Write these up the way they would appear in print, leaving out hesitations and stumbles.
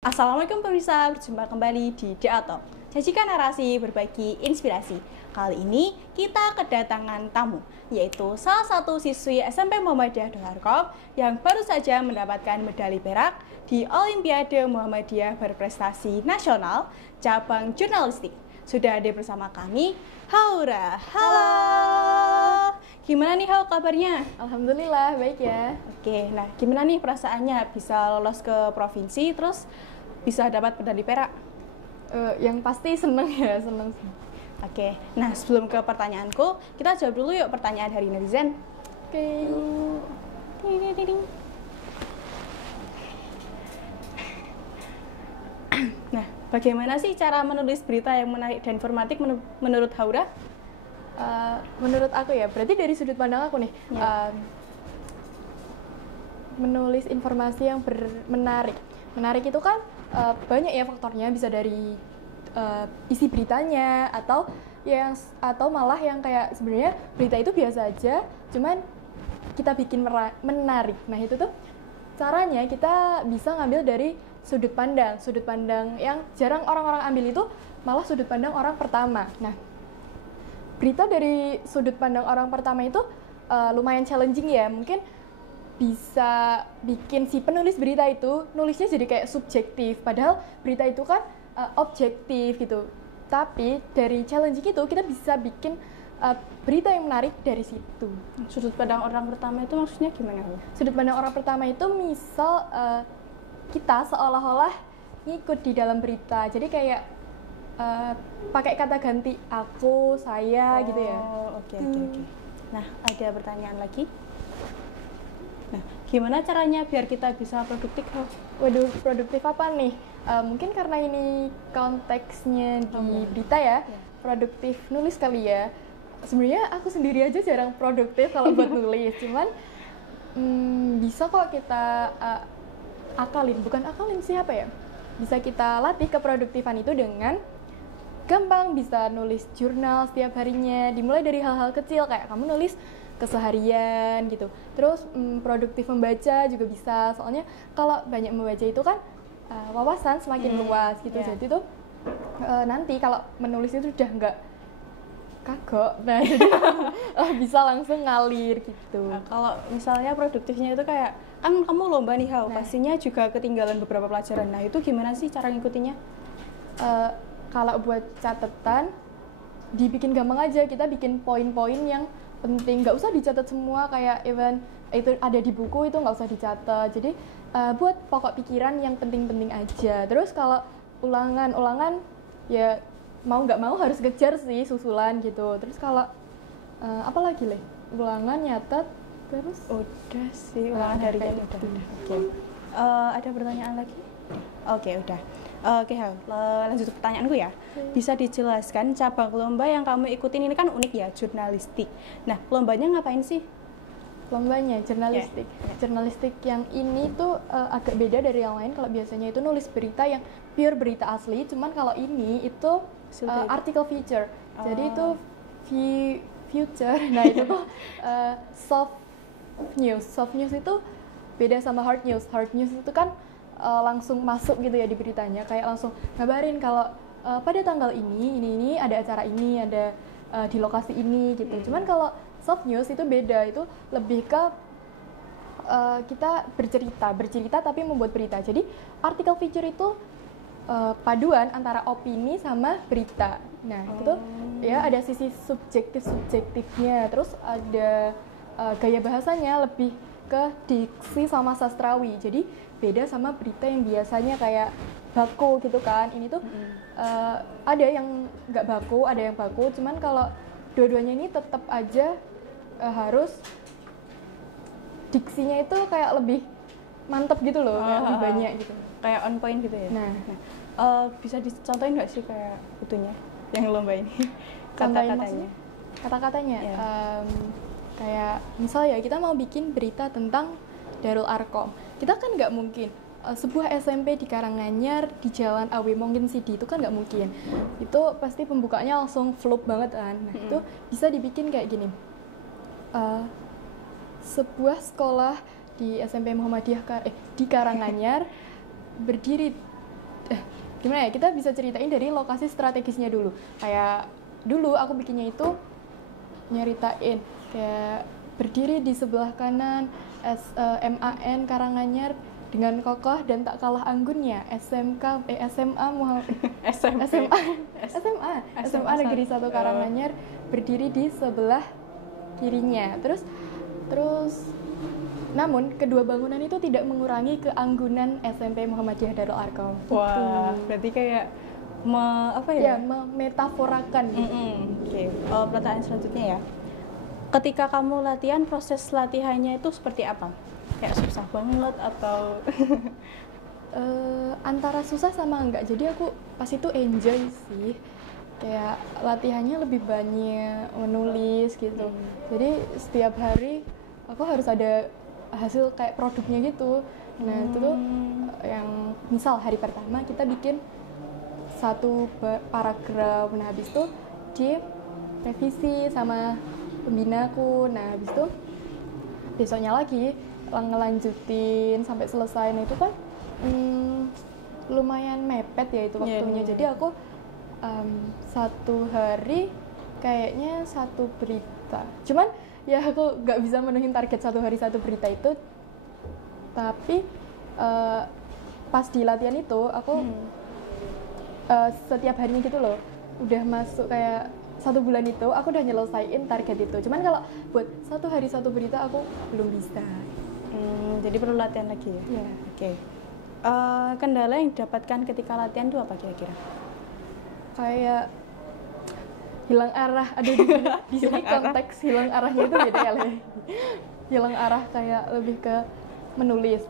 Assalamualaikum pemirsa, berjumpa kembali di DA Talk. Sajikan narasi berbagi inspirasi. Kali ini kita kedatangan tamu, yaitu salah satu siswi SMP Muhammadiyah Dengarkom yang baru saja mendapatkan medali perak di Olimpiade Muhammadiyah Berprestasi Nasional cabang jurnalistik. Sudah ada bersama kami, Haura. Halo. Gimana nih Hau kabarnya? Alhamdulillah, baik ya. Oke, nah gimana nih perasaannya bisa lolos ke provinsi terus bisa dapat medali perak? Yang pasti seneng ya, seneng. Oke, nah sebelum ke pertanyaanku, kita jawab dulu yuk pertanyaan dari netizen. Oke. Nah, bagaimana sih cara menulis berita yang menarik dan informatif menurut Haura? Menurut aku ya, berarti dari sudut pandang aku nih, menulis informasi yang menarik. Menarik itu kan banyak ya faktornya, bisa dari isi beritanya atau malah yang kayak sebenarnya berita itu biasa aja, cuman kita bikin menarik. Nah itu tuh caranya kita bisa ngambil dari sudut pandang yang jarang orang-orang ambil, itu malah sudut pandang orang pertama. Nah, berita dari sudut pandang orang pertama itu lumayan challenging ya, mungkin bisa bikin si penulis berita itu nulisnya jadi kayak subjektif, padahal berita itu kan objektif gitu. Tapi dari challenging itu kita bisa bikin berita yang menarik dari situ. Sudut pandang orang pertama itu maksudnya gimana? Sudut pandang orang pertama itu misal kita seolah-olah ngikut di dalam berita, jadi kayak pakai kata ganti aku, saya gitu ya. Oke. Nah, ada pertanyaan lagi. Nah, gimana caranya biar kita bisa produktif? Waduh, produktif apa nih? Mungkin karena ini konteksnya di berita ya, produktif nulis kali ya. Sebenarnya aku sendiri aja jarang produktif kalau buat nulis, cuman bisa kok kita bukan akalin sih, apa ya? Bisa kita latih keproduktifan itu dengan gampang, bisa nulis jurnal setiap harinya, dimulai dari hal-hal kecil kayak kamu nulis keseharian gitu. Terus produktif membaca juga bisa, soalnya kalau banyak membaca itu kan wawasan semakin luas gitu. Jadi tuh nanti kalau menulis itu udah nggak kagok, nah jadi bisa langsung ngalir gitu. Nah, kalau misalnya produktifnya itu kayak kan kamu lomba nih Hau, pastinya juga ketinggalan beberapa pelajaran. Nah itu gimana sih cara ngikutinya? Kalau buat catatan dibikin gampang aja, kita bikin poin-poin yang penting, nggak usah dicatat semua kayak event itu ada di buku itu nggak usah dicatat. Jadi buat pokok pikiran yang penting-penting aja. Terus kalau ulangan ya mau nggak mau harus kejar sih susulan gitu. Terus kalau apa lagi ulangan, nyatet, terus udah sih ulangan dari tadi udah. Oke. Ada pertanyaan lagi? Oke, udah. Oke, lanjut ke pertanyaanku ya. Bisa dijelaskan cabang lomba yang kamu ikutin ini kan unik ya, jurnalistik. Nah, lombanya ngapain sih? Lombanya jurnalistik. Jurnalistik yang ini tuh agak beda dari yang lain. Kalau biasanya itu nulis berita yang pure berita asli, cuman kalau ini itu article feature. Jadi itu future. Nah, itu tuh soft news. Soft news itu beda sama hard news. Hard news itu kan langsung masuk gitu ya di beritanya, kayak langsung ngabarin kalau pada tanggal ini ada acara ini, ada di lokasi ini gitu. Cuman kalau soft news itu beda, itu lebih ke kita bercerita tapi membuat berita. Jadi article feature itu paduan antara opini sama berita. Nah itu ya ada sisi subjektifnya, terus ada gaya bahasanya lebih ke diksi sama sastrawi. Jadi beda sama berita yang biasanya kayak baku gitu kan. Ini tuh ada yang nggak baku, ada yang baku. Cuman kalau dua-duanya ini tetap aja harus diksinya itu kayak lebih mantep gitu loh, kayak lebih banyak gitu. Kayak on point gitu ya. Nah, bisa dicontohin nggak sih kayak itunya yang lomba ini? Kata-katanya. Kayak misal ya kita mau bikin berita tentang Darul Arkom, kita kan nggak mungkin sebuah SMP di Karanganyar di Jalan Awe Mongkin Sidi, itu kan nggak mungkin. Itu pasti pembukanya langsung flop banget kan. Nah itu bisa dibikin kayak gini, sebuah sekolah di SMP Muhammadiyah di Karanganyar berdiri gimana ya, kita bisa ceritain dari lokasi strategisnya dulu. Kayak dulu aku bikinnya itu nyeritain kayak berdiri di sebelah kanan MAN Karanganyar dengan kokoh dan tak kalah anggunnya SMA Negeri 1 Karanganyar berdiri di sebelah kirinya. Terus namun kedua bangunan itu tidak mengurangi keanggunan SMP Muhammadiyah Darul Arqam. Wah, berarti kayak memetaforakan gitu. Oke. Pertanyaan selanjutnya ya. Ketika kamu latihan, proses latihannya itu seperti apa? Kayak susah banget atau antara susah sama enggak. Jadi aku pas itu enjoy sih. Kayak latihannya lebih banyak menulis gitu. Jadi setiap hari aku harus ada hasil kayak produknya gitu. Nah, itu tuh yang misal hari pertama kita bikin satu paragraf, nah habis itu direvisi sama pembinaku. Nah, habis itu besoknya lagi ngelanjutin sampai selesai. Nah, itu kan lumayan mepet ya itu waktunya. Jadi aku satu hari kayaknya satu berita. Cuman ya aku nggak bisa menuhin target satu hari satu berita itu. Tapi pas di latihan itu aku setiap harinya gitu loh, udah masuk kayak 1 bulan itu aku udah nyelesain target itu. Cuman kalau buat satu hari satu berita aku belum bisa. Jadi perlu latihan lagi ya? Iya. Oke. Kendala yang didapatkan ketika latihan itu apa kira-kira? Kayak hilang arah. Ada di sini konteks hilang arahnya itu beda ya, Le. Hilang arah kayak lebih ke menulis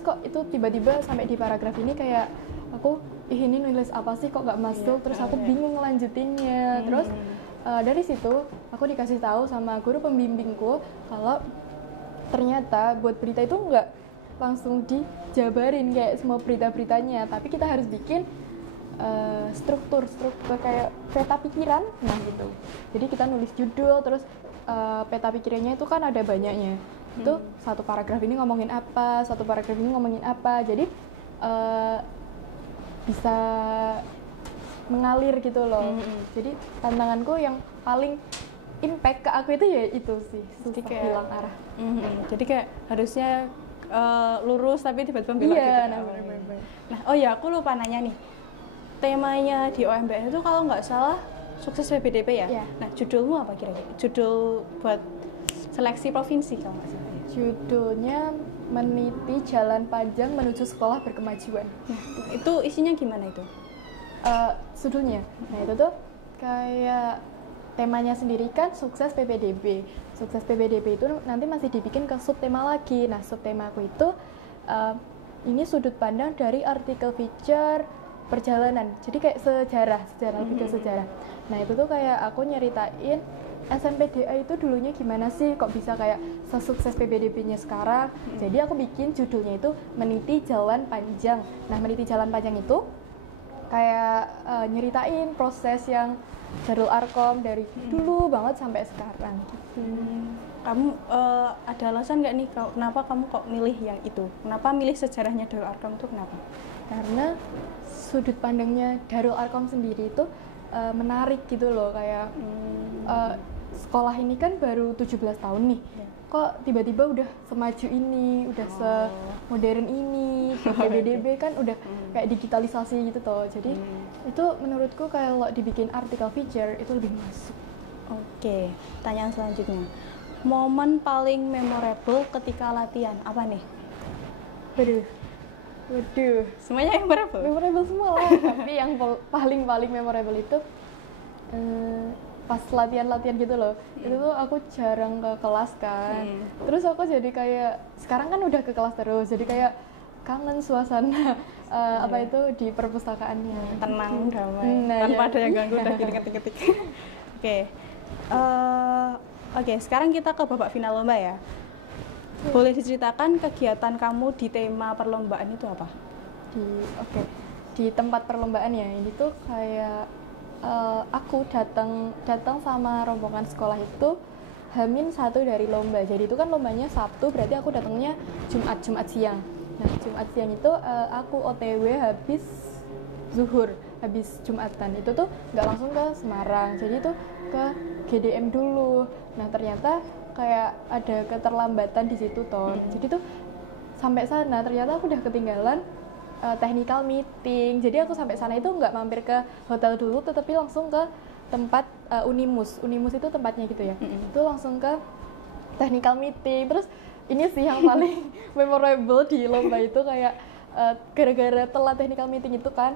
kok itu tiba-tiba sampai di paragraf ini kayak aku ini nulis apa sih kok nggak masuk, terus aku bingung ngelanjutinnya. Terus dari situ aku dikasih tahu sama guru pembimbingku kalau ternyata buat berita itu nggak langsung dijabarin kayak semua berita-beritanya, tapi kita harus bikin struktur kayak peta pikiran, nah gitu. Jadi kita nulis judul, terus peta pikirannya itu kan ada banyaknya. Itu satu paragraf ini ngomongin apa, satu paragraf ini ngomongin apa. Jadi bisa mengalir gitu loh. Jadi tantanganku yang paling impact ke aku itu ya itu sih, susah kayak hilang arah. Jadi kayak harusnya lurus tapi tiba-tiba belok gitu. Nah, oh ya aku lupa nanya nih. Temanya di OMBN itu kalau nggak salah sukses PPDB ya? Nah, judulmu apa kira-kira? Judul buat seleksi provinsi kalau nggak salah. Judulnya Meniti Jalan Panjang Menuju Sekolah Berkemajuan. Nah, itu isinya gimana itu? Judulnya, nah itu tuh kayak temanya sendiri kan sukses PPDB. Sukses PPDB itu nanti masih dibikin ke subtema lagi. Nah, subtema aku itu ini sudut pandang dari artikel feature perjalanan. Jadi kayak sejarah lebih ke sejarah. Nah, itu tuh kayak aku nyeritain SMPDA itu dulunya gimana sih kok bisa kayak sesukses PPDB-nya sekarang. Jadi aku bikin judulnya itu Meniti Jalan Panjang. Nah, Meniti Jalan Panjang itu kayak nyeritain proses yang Darul Arqam dari dulu banget sampai sekarang gitu. Kamu ada alasan nggak nih kenapa kamu kok milih yang itu? Kenapa milih sejarahnya Darul Arqam itu kenapa? Karena sudut pandangnya Darul Arqam sendiri itu menarik gitu loh, kayak sekolah ini kan baru 17 tahun nih. Kok tiba-tiba udah semaju ini, udah semodern ini. PPDB kan udah kayak digitalisasi gitu toh. Jadi itu menurutku kalau dibikin artikel feature itu lebih masuk. Oke, pertanyaan selanjutnya. Momen paling memorable ketika latihan apa nih? Waduh, semuanya memorable? Memorable semua lah. Tapi yang paling memorable itu pas latihan gitu loh. Itu tuh aku jarang ke kelas kan. Terus aku jadi kayak sekarang kan udah ke kelas terus. Jadi kayak kangen suasana apa itu di perpustakaannya. Tenang, damai, tanpa ada yang ganggu udah ketik-ketik. Oke, sekarang kita ke babak final lomba ya. Boleh diceritakan kegiatan kamu di tema perlombaan itu apa? Di tempat perlombaan ya, ini tuh kayak aku datang sama rombongan sekolah itu H-1 dari lomba. Jadi itu kan lombanya Sabtu, berarti aku datangnya Jumat siang. Nah Jumat siang itu aku OTW habis zuhur, habis Jumatan itu tuh nggak langsung ke Semarang, jadi tuh ke GDM dulu. Nah ternyata kayak ada keterlambatan di situ toh. Jadi tuh sampai sana ternyata aku udah ketinggalan technical meeting. Jadi aku sampai sana itu nggak mampir ke hotel dulu, tetapi langsung ke tempat Unimus. Unimus itu tempatnya gitu ya. Itu langsung ke technical meeting. Terus ini sih yang paling memorable di lomba itu kayak gara-gara telat technical meeting itu kan,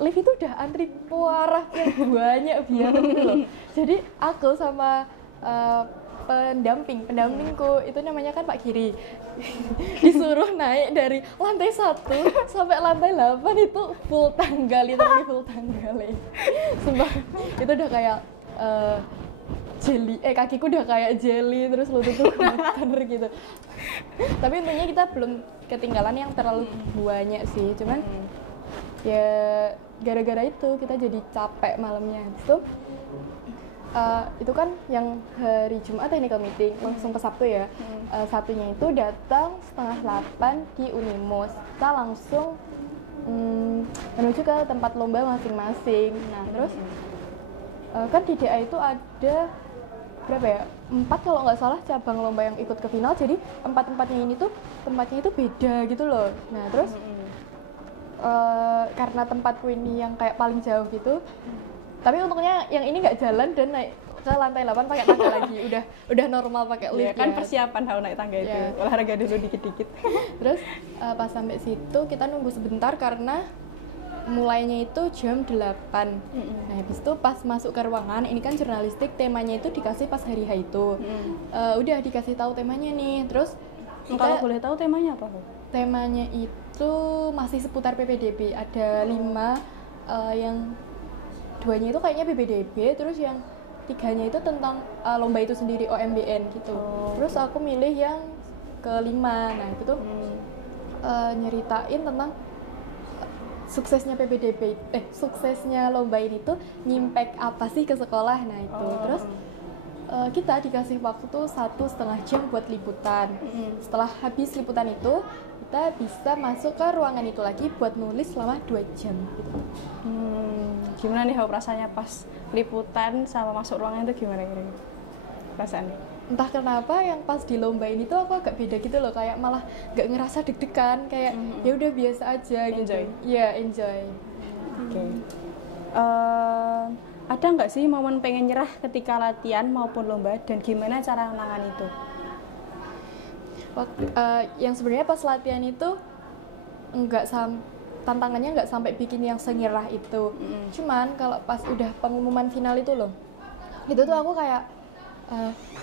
lift itu udah antri parah banyak banget gitu loh. Jadi aku sama pendampingku itu namanya kan Pak Giri disuruh naik dari lantai 1 sampai lantai 8 itu full tangga, literally full tangga. Sumpah itu udah kayak jelly, kakiku udah kayak jelly, terus lututku gemeter gitu. Tapi untungnya kita belum ketinggalan yang terlalu banyak sih, cuman ya gara-gara itu kita jadi capek malamnya. Itu kan yang hari Jumat technical meeting, langsung ke Sabtu ya. Sabtunya itu datang 7:30 di Unimus. Kita langsung menuju ke tempat lomba masing-masing. Nah terus kan di DA itu ada berapa ya? 4 kalau nggak salah cabang lomba yang ikut ke final. Jadi 4-4-nya ini tuh tempatnya itu beda gitu loh. Nah terus karena tempatku ini yang kayak paling jauh gitu, tapi untungnya yang ini nggak jalan dan naik ke lantai 8 pakai tangga lagi. Udah normal pakai lift kan ya. Persiapan kalau naik tangga itu olahraga dulu dikit-dikit. Terus pas sampai situ kita nunggu sebentar karena mulainya itu jam 8. Nah habis itu pas masuk ke ruangan, ini kan jurnalistik, temanya itu dikasih pas hari H itu. Udah dikasih tahu temanya nih. Terus kalau boleh tahu temanya apa? Temanya itu masih seputar PPDB. Ada 5 yang 2-nya itu kayaknya PPDB, terus yang 3-nya itu tentang lomba itu sendiri, OMBN gitu. Terus aku milih yang ke-5. Nah itu tuh nyeritain tentang suksesnya PPDB, suksesnya lomba ini tuh ngimpact apa sih ke sekolah. Nah itu terus kita dikasih waktu tuh 1,5 jam buat liputan. Setelah habis liputan itu kita bisa masuk ke ruangan itu lagi buat nulis selama 2 jam gitu. Gimana nih perasaannya pas liputan sama masuk ruangan itu, gimana kira-kira perasaannya? Entah kenapa yang pas di lomba ini tuh aku agak beda gitu loh, kayak malah gak ngerasa deg-degan, kayak ya udah biasa aja gitu. Iya, enjoy. Oke. Ada nggak sih momen pengen nyerah ketika latihan maupun lomba, dan gimana cara menangani itu? Yang sebenarnya pas latihan itu tantangannya nggak sampai bikin yang senyerah itu. Cuman kalau pas udah pengumuman final itu loh, itu tuh aku kayak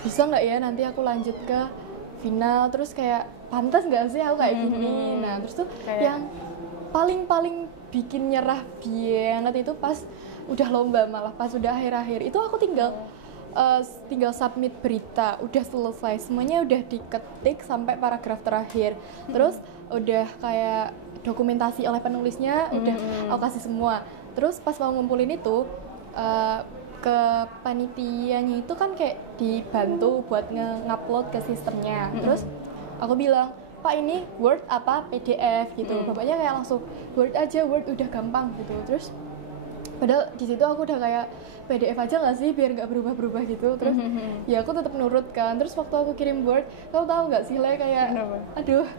bisa nggak ya nanti aku lanjut ke final, terus kayak pantas nggak sih aku kayak gini. Nah terus tuh kayak yang paling bikin nyerah banget itu pas udah lomba, malah pas udah akhir-akhir itu aku tinggal submit berita, udah selesai semuanya, udah diketik sampai paragraf terakhir, terus udah kayak dokumentasi oleh penulisnya, udah aku kasih semua. Terus pas mau ngumpulin itu ke panitianya itu kan kayak dibantu buat ngupload ke sistemnya. Terus aku bilang, Pak ini Word apa PDF gitu. Bapaknya kayak langsung Word aja, Word udah gampang gitu. Terus padahal di situ aku udah kayak PDF aja nggak sih biar nggak berubah-berubah gitu. Terus ya aku tetap nurut kan. Terus waktu aku kirim Word, kamu tahu nggak sih kayak aduh,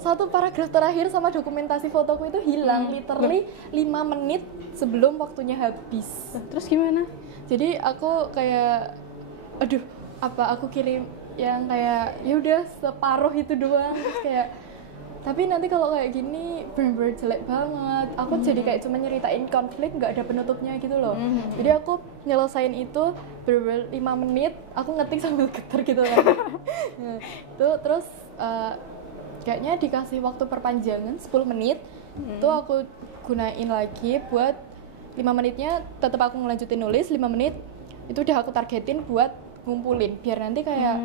1 paragraf terakhir sama dokumentasi fotoku itu hilang literally 5 menit sebelum waktunya habis. Terus gimana? Jadi aku kayak aduh, apa aku kirim yang kayak ya udah separuh itu doang. Terus kayak tapi nanti kalau kayak gini bener-bener jelek banget. Aku jadi kayak cuma nyeritain konflik, nggak ada penutupnya gitu loh. Jadi aku nyelesain itu bener-bener 5 menit, aku ngetik sambil getar gitu kan. Nah, itu terus kayaknya dikasih waktu perpanjangan 10 menit. Itu aku gunain lagi buat 5 menitnya tetap aku ngelanjutin nulis, 5 menit itu udah aku targetin buat ngumpulin biar nanti kayak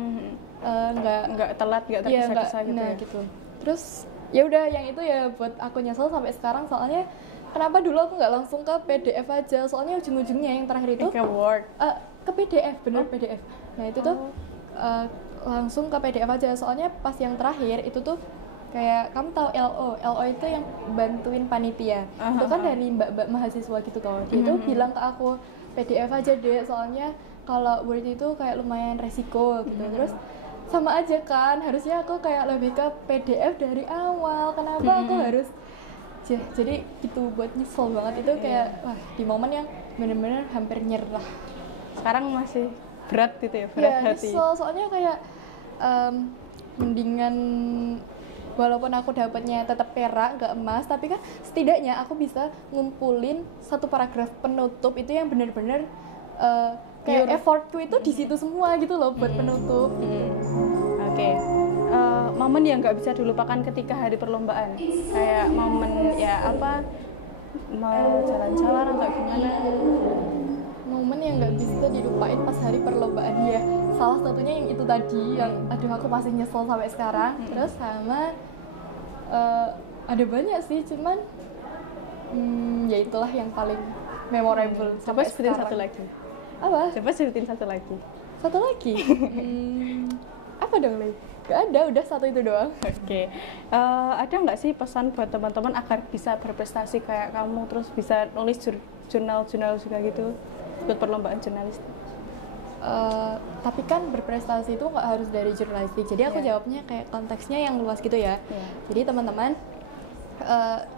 nggak telat, nggak tergesa-gesa gitu. Nah, gitu. Terus ya udah yang itu ya buat aku nyesel sampai sekarang, soalnya kenapa dulu aku nggak langsung ke PDF aja, soalnya ujung-ujungnya yang terakhir itu ke Word, ke PDF, PDF. Nah itu tuh langsung ke PDF aja, soalnya pas yang terakhir itu tuh kayak kamu tahu LO itu yang bantuin panitia. Itu kan dari mbak-mbak mahasiswa gitu kan. Dia itu bilang ke aku, PDF aja deh, soalnya kalau Word itu kayak lumayan resiko gitu. Terus sama aja kan, harusnya aku kayak lebih ke PDF dari awal. Kenapa aku harus jadi gitu, buat nyesel banget itu kayak wah, di momen yang bener-bener hampir nyerah. Sekarang masih berat gitu ya, berat hati. Nyesel, soalnya kayak mendingan walaupun aku dapatnya tetap perak nggak emas, tapi kan setidaknya aku bisa ngumpulin satu paragraf penutup itu yang benar-benar kayak effortku itu di situ semua gitu loh buat penutup. Oke. Momen yang nggak bisa dilupakan ketika hari perlombaan, kayak momen ya apa, mau jalan-jalan atau gimana? Momen yang nggak bisa dilupain pas hari perlombaan ya, salah satunya yang itu tadi, yang aduh aku masih nyesel sampai sekarang. Terus sama ada banyak sih, cuman ya itulah yang paling memorable. Coba sebutin satu lagi. Apa? Coba sebutin satu lagi. Satu lagi? Apa dong, Le? Gak ada, udah satu itu doang. Oke. Ada nggak sih pesan buat teman-teman agar bisa berprestasi kayak kamu, terus bisa nulis jurnal-jurnal juga gitu buat perlombaan jurnalistik? Tapi kan berprestasi itu nggak harus dari jurnalistik, jadi aku jawabnya kayak konteksnya yang luas gitu ya. Jadi teman-teman,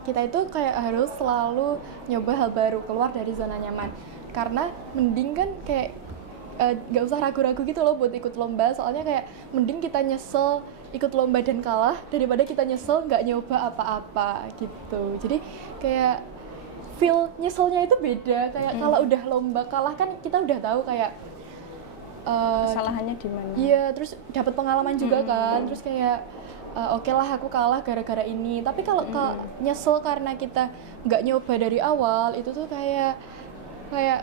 kita itu kayak harus selalu nyoba hal baru, keluar dari zona nyaman, karena mending kan kayak nggak usah ragu-ragu gitu loh buat ikut lomba, soalnya kayak mending kita nyesel ikut lomba dan kalah daripada kita nyesel nggak nyoba apa-apa gitu. Jadi kayak feel nyeselnya itu beda, kayak kalau udah lomba kalah kan kita udah tahu kayak kesalahannya di mana. Iya, terus dapat pengalaman juga kan, terus kayak oke lah aku kalah gara-gara ini. Tapi kalau nyesel karena kita nggak nyoba dari awal, itu tuh kayak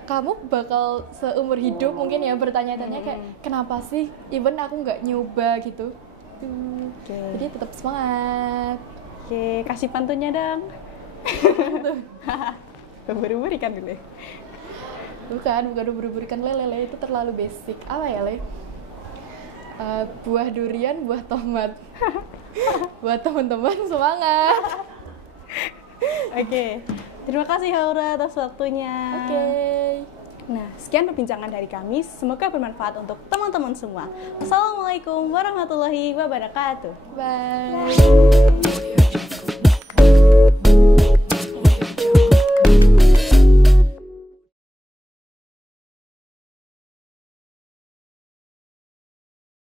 kamu bakal seumur hidup mungkin ya bertanya-tanya kayak kenapa sih even aku nggak nyoba gitu. Jadi tetap semangat. Oke, kasih pantunnya dong. Ubur-ubur ikan dulu. Bukan ubur-ubur ikan lele, itu terlalu basic. Apa ya, Le? Buah durian, buah tomat. Buat teman-teman semangat. Oke. Terima kasih Haura atas waktunya. Oke. Nah, sekian perbincangan dari kami. Semoga bermanfaat untuk teman-teman semua. Wassalamualaikum warahmatullahi wabarakatuh. Bye.